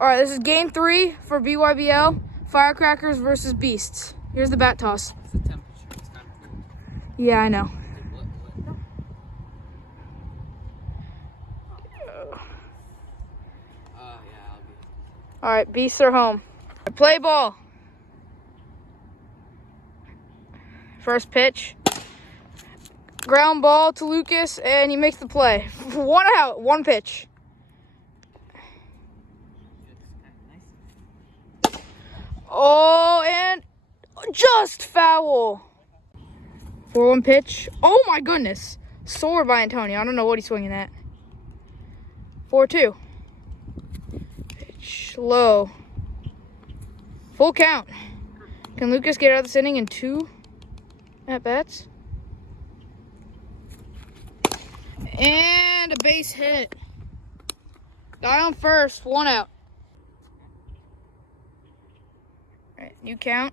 All right, this is game 3 for BYBL. Firecrackers versus Beasts. Here's the bat toss. It's the temperature. It's kind of cool. Yeah, I know. Yeah, I'll be. All right, Beasts are home. Play ball. First pitch. Ground ball to Lucas, and he makes the play. 1 out, 1 pitch. Oh, and just foul. 4-1 pitch. Oh my goodness. Soared by Antonio. I don't know what he's swinging at. 4-2. Pitch low. Full count. Can Lucas get out of this inning in 2 at-bats? And a base hit. Guy on first, 1 out. All right, new count.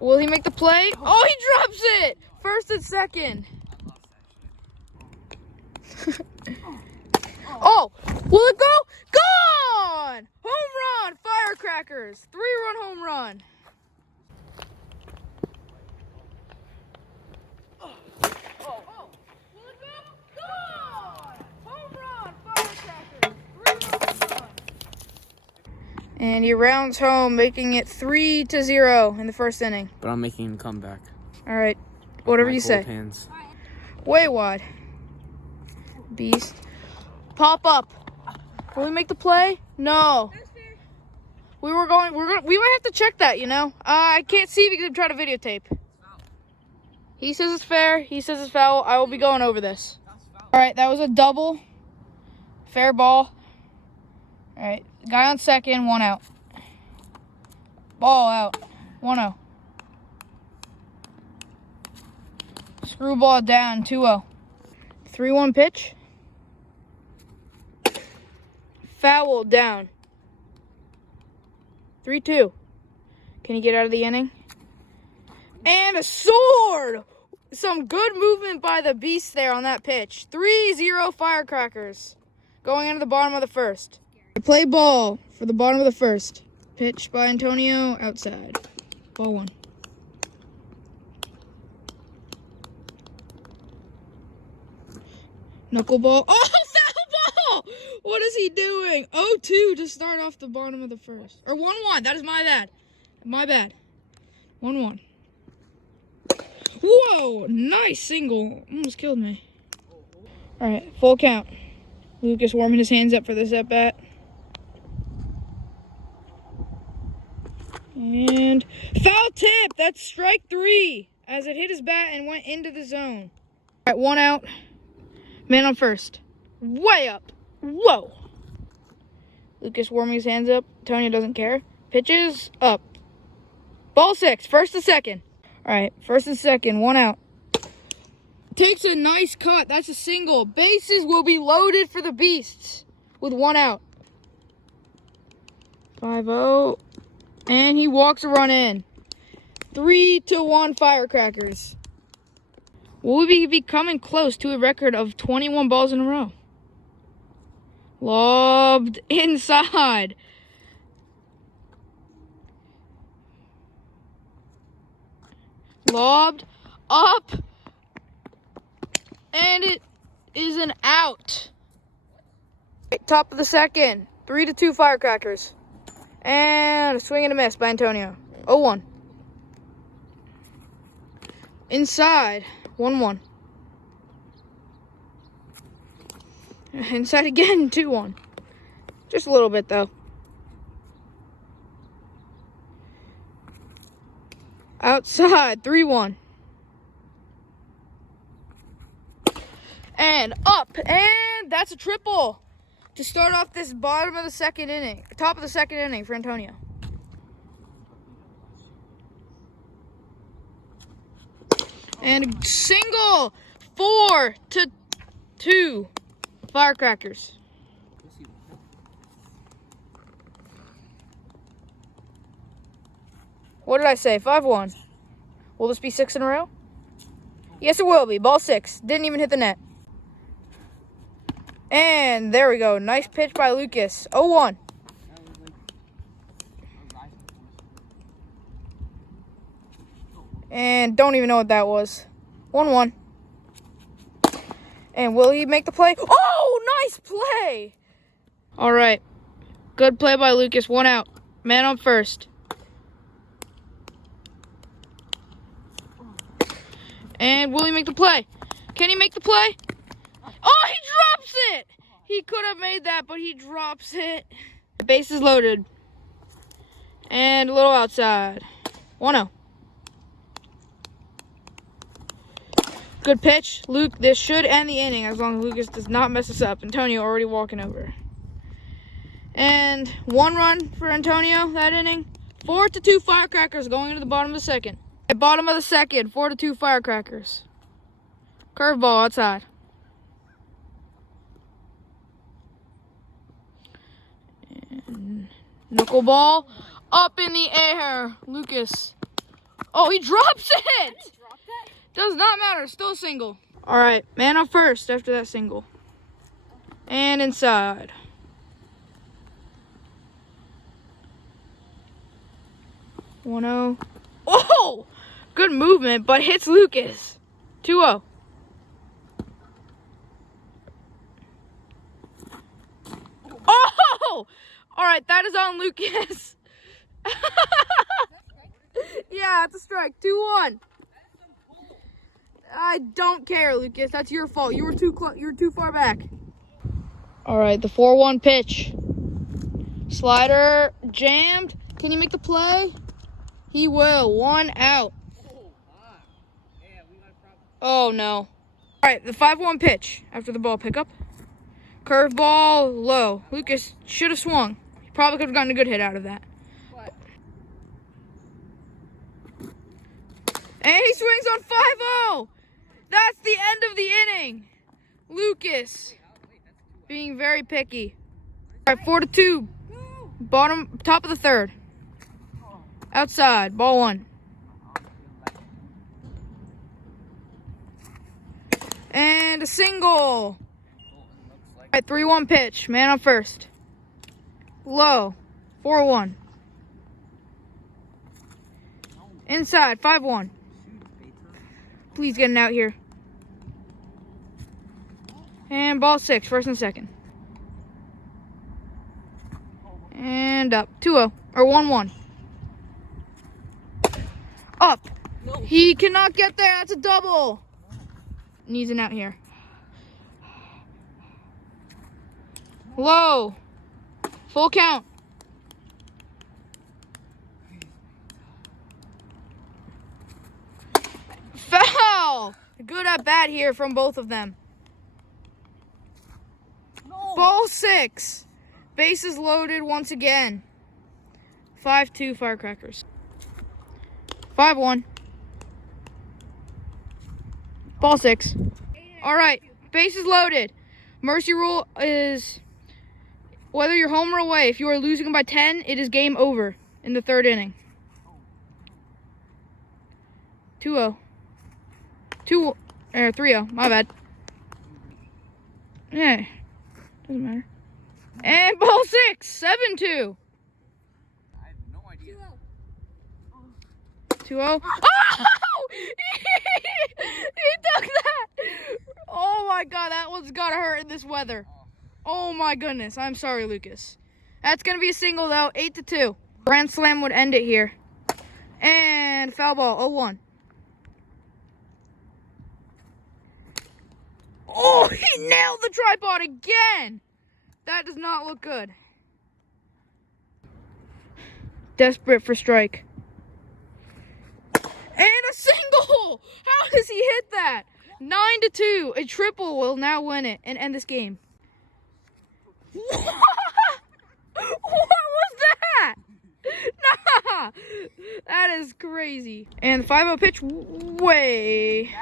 Will he make the play? Oh, he drops it! First and second. Oh, will it go? Gone! Home run, Firecrackers. 3-run home run. And he rounds home, making it 3-0 in the first inning. But I'm making a comeback. All right, whatever you say. Hands. Way wide. Beast. Pop up. Will we make the play? No. We might have to check that, you know. I can't see because I'm trying to videotape. He says it's fair. He says it's foul. I will be going over this. All right, that was a double. Fair ball. All right, guy on second, 1 out. Ball out, 1-0. Screwball down, 2-0. 3-1 pitch. Foul down. 3-2. Can he get out of the inning? And a sword! Some good movement by the Beast there on that pitch. 3-0 Firecrackers. Going into the bottom of the first. Play ball for the bottom of the first. Pitch by Antonio, outside. Ball 1. Knuckleball. Oh, foul ball! What is he doing? 0-2 to start off the bottom of the first. Or 1-1. That is my bad. My bad. 1-1. Whoa! Nice single. Almost killed me. All right, full count. Lucas warming his hands up for this at-bat. And foul tip. That's strike 3 as it hit his bat and went into the zone. All right, 1 out. Man on first. Way up. Whoa. Lucas warming his hands up. Antonio doesn't care. Pitches up. Ball 6. First and second. All right, first and second. 1 out. Takes a nice cut. That's a single. Bases will be loaded for the Beasts with 1 out. 5-0. And he walks a run in. 3-1 Firecrackers. Will we be coming close to a record of 21 balls in a row? Lobbed inside. Lobbed up. And it is an out. Top of the second. 3-2 Firecrackers. And a swing and a miss by Antonio. 0-1. Inside. 1-1. Inside again. 2-1. Just a little bit, though. Outside. 3-1. And up. And that's a triple to start off this bottom of the second inning. Top of the second inning for Antonio. And a single. 4-2 Firecrackers. What did I say? 5-1. Will this be 6 in a row? Yes, it will be. Ball 6. Didn't even hit the net. And there we go. Nice pitch by Lucas. 0-1. And don't even know what that was. 1-1. And will he make the play? Oh, nice play! All right. Good play by Lucas. 1 out. Man on first. And will he make the play? Can he make the play? Oh, he drops it! He could have made that, but he drops it. The base is loaded. And a little outside. 1-0. Good pitch. Luke, this should end the inning as long as Lucas does not mess us up. Antonio already walking over. And 1 run for Antonio that inning. 4-2 Firecrackers going into the bottom of the second. At bottom of the second, 4-2 Firecrackers. Curveball outside. And knuckleball up in the air. Lucas. Oh, he drops it! Does not matter. Still a single. All right, man on first after that single. And inside. 1-0. Oh! Good movement, but hits Lucas. 2-0. Oh! All right, that is on Lucas. Yeah, it's a strike. 2-1. I don't care, Lucas. That's your fault. You were too far back. All right, the 4-1 pitch. Slider jammed. Can he make the play? He will. 1 out. Oh, no. All right, the 5-1 pitch after the ball pickup. Curveball low. Lucas should have swung. He probably could have gotten a good hit out of that. And he swings on 5-0. That's the end of the inning. Lucas being very picky. All right, 4-2. Top of the third. Outside, ball 1. And a single. All right, 3-1 pitch. Man on first. Low. 4-1. Inside, 5-1. Please get an out here. And ball 6, first and second. And up. 2-0. Or 1-1. Up. No. He cannot get there. That's a double. Needs an out here. Low. Full count. Foul. Good at bat here from both of them. No. Ball 6. Bases loaded once again. 5-2 Firecrackers. 5-1. Ball 6. All right, bases loaded. Mercy rule is whether you're home or away. If you are losing by 10, it is game over in the 3rd inning. 2-0. 3-0. My bad. Yeah, doesn't matter. And ball 6. 7-2. 2-0. Oh! He took that. Oh my God, that one's gotta hurt in this weather. Oh my goodness. I'm sorry, Lucas. That's gonna be a single though. 8-2. Grand slam would end it here. And foul ball. 0-1. Oh, he nailed the tripod again. That does not look good. Desperate for strike. And a single! How does he hit that? 9-2. A triple will now win it and end this game. What was that? Nah! That is crazy. And the 5-0 pitch way.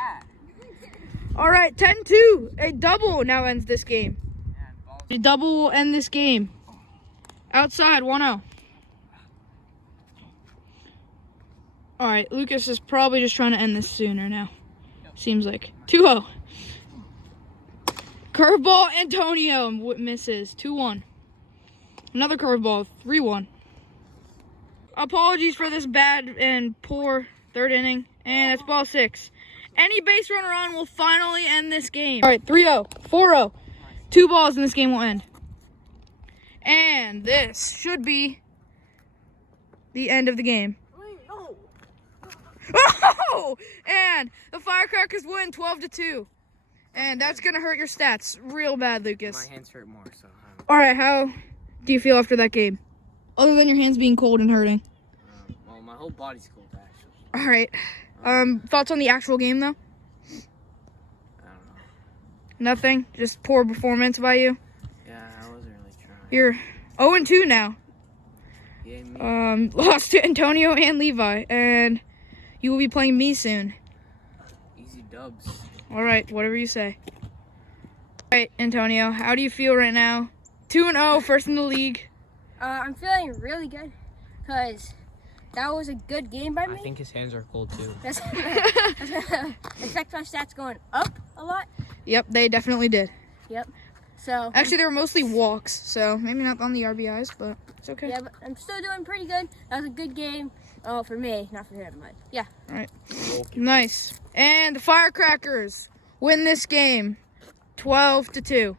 All right, 10-2. A double now ends this game. A double will end this game. Outside, 1-0. All right, Lucas is probably just trying to end this sooner now. Seems like. 2-0. Curveball, Antonio misses. 2-1. Another curveball, 3-1. Apologies for this bad and poor 3rd inning And that's ball 6. Any base runner on will finally end this game. All right, 3-0, 4-0. 2 balls and this game will end. And this should be the end of the game. Oh! And the Firecrackers win 12-2. And that's going to hurt your stats real bad, Lucas. My hands hurt more, so. All right, how do you feel after that game? Other than your hands being cold and hurting. Well, my whole body's cold, actually. All right. Thoughts on the actual game, though? I don't know. Nothing? Just poor performance by you? Yeah, I wasn't really trying. You're 0-2 now. Yeah, me. Lost to Antonio and Levi, and you will be playing me soon. Easy dubs. All right, whatever you say. All right, Antonio, how do you feel right now? 2-0, first in the league. I'm feeling really good because that was a good game by me. I think his hands are cold, too. That's gonna affect my stats going up a lot. Yep, they definitely did. Yep. So Actually, they were mostly walks, so maybe not on the RBIs, but it's okay. yeah, but I'm still doing pretty good. That was a good game. Oh, for me, not for him, but yeah. All right. Nice. And the Firecrackers win this game 12-2.